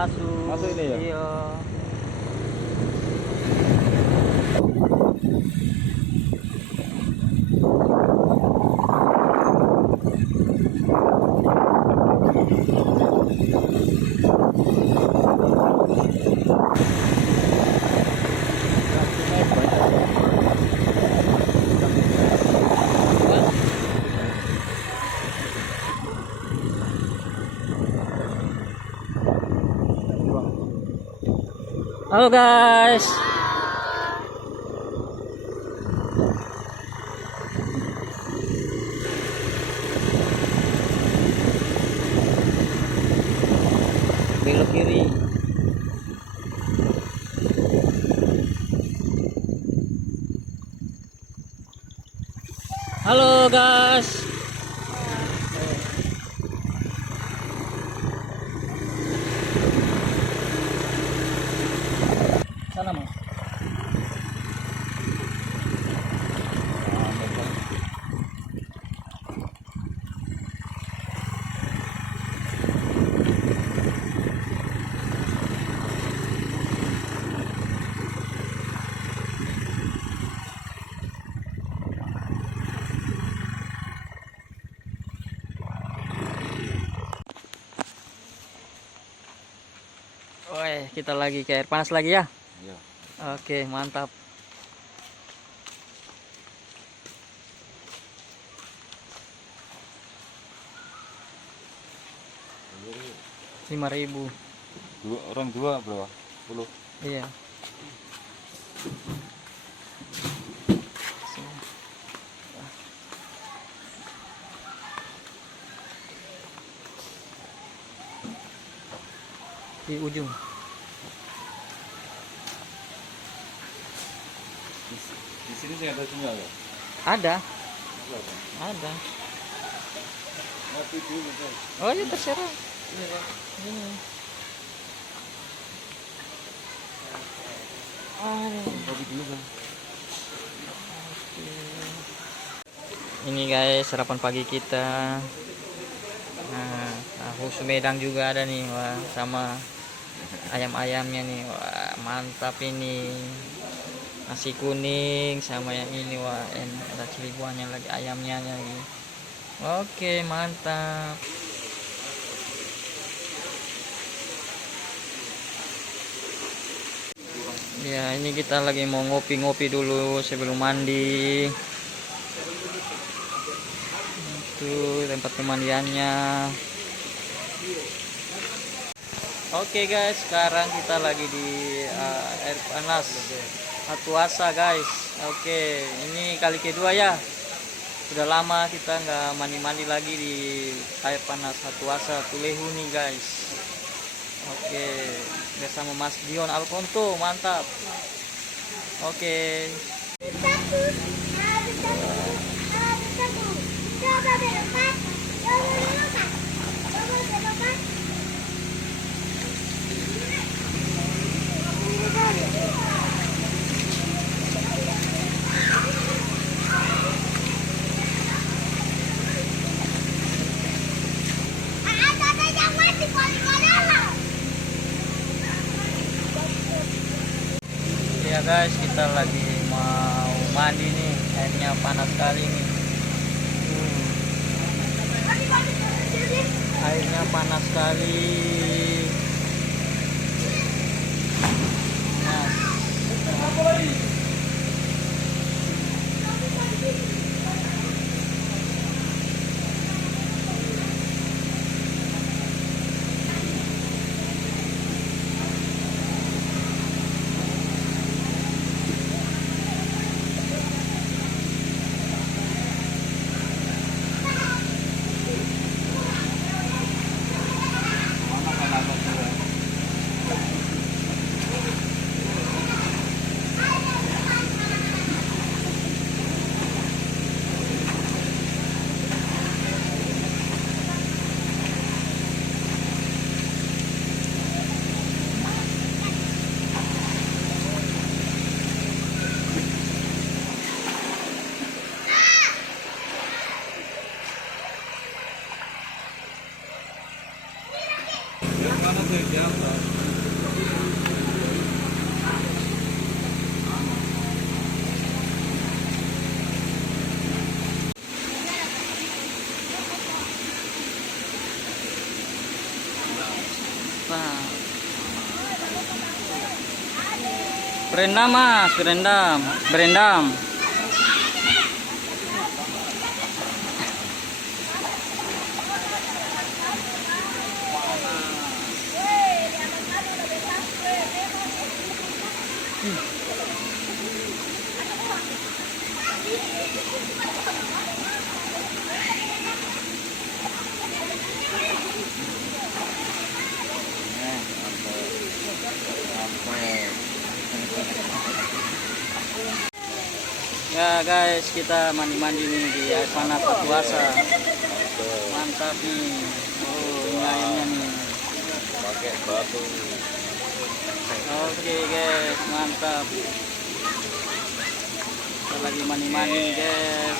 masuk. Masuk ini ya? Iya. Halo guys. Belok kiri. Halo guys. Sana mas. Woi, kita lagi ke air panas lagi ya. Iya. Oke, mantap. Jadi 5.000. orang dua berapa? 10. Iya. Di ujung. Di sini sih ada sinyal ya? Ada. Berapa? Ada. Mati dulu guys. Oh ya terserah. Ini kan? Ini. Mati dulu kan? Ini guys sarapan pagi kita. Nah, tahu Sumedang juga ada nih, wah, sama ayam-ayamnya nih, wah mantap ini. Nasi kuning sama yang ini, wah enak, ada cili buahnya lagi, ayamnya lagi. Oke, mantap. Ya, ini kita lagi mau ngopi-ngopi dulu sebelum mandi. Itu tempat pemandiannya. Oke guys, sekarang kita lagi di air panas Hatuasa guys. Oke, ini kali kedua ya. Sudah lama kita nggak mandi-mandi lagi di air panas Hatuasa Tulehu nih guys. Oke, bersama Mas Dion Alfonso, mantap. Oke. Ya guys, kita lagi mau mandi nih, airnya panas sekali nih. Airnya panas sekali. Berendam mas, berendam, berendam. Ya guys, kita mandi-mandi nih di air panas puasa. Mantap nih. Oh, ini airnya nih. Pakai batu. Oke guys, mantap. Kita lagi mandi-mandi guys.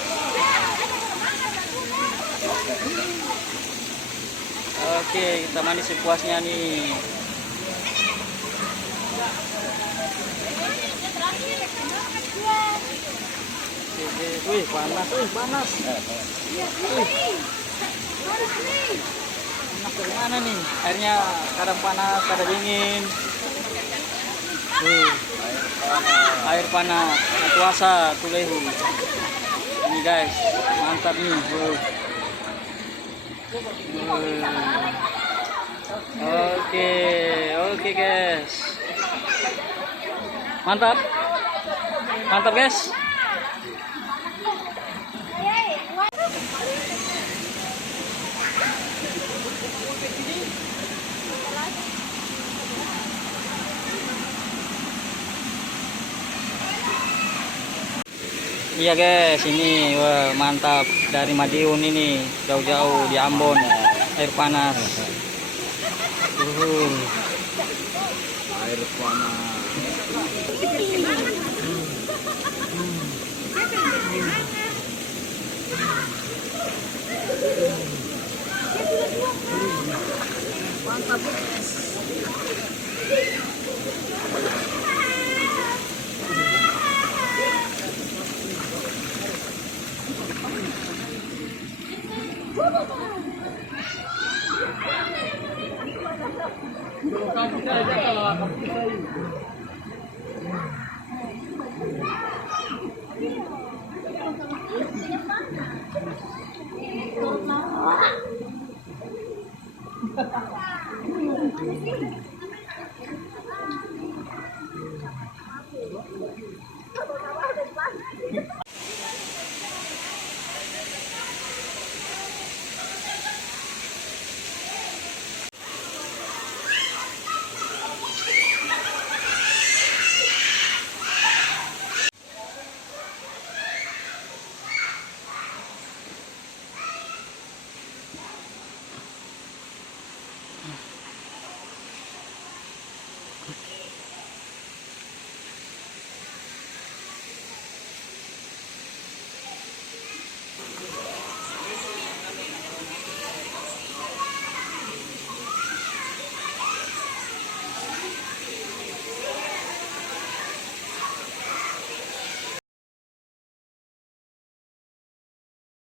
Oke, kita mandi sepuasnya nih. Wih, panas, panas. Enak dari mana nih? Airnya kadang panas, kadang dingin. Air panas, puasa tulehu. Ini guys, mantap nih. Oke, oke guys. Mantap. Mantap guys. Iya guys, ini wah, mantap dari Madiun ini jauh-jauh di Ambon, air panas. Air panas. Mantap guys.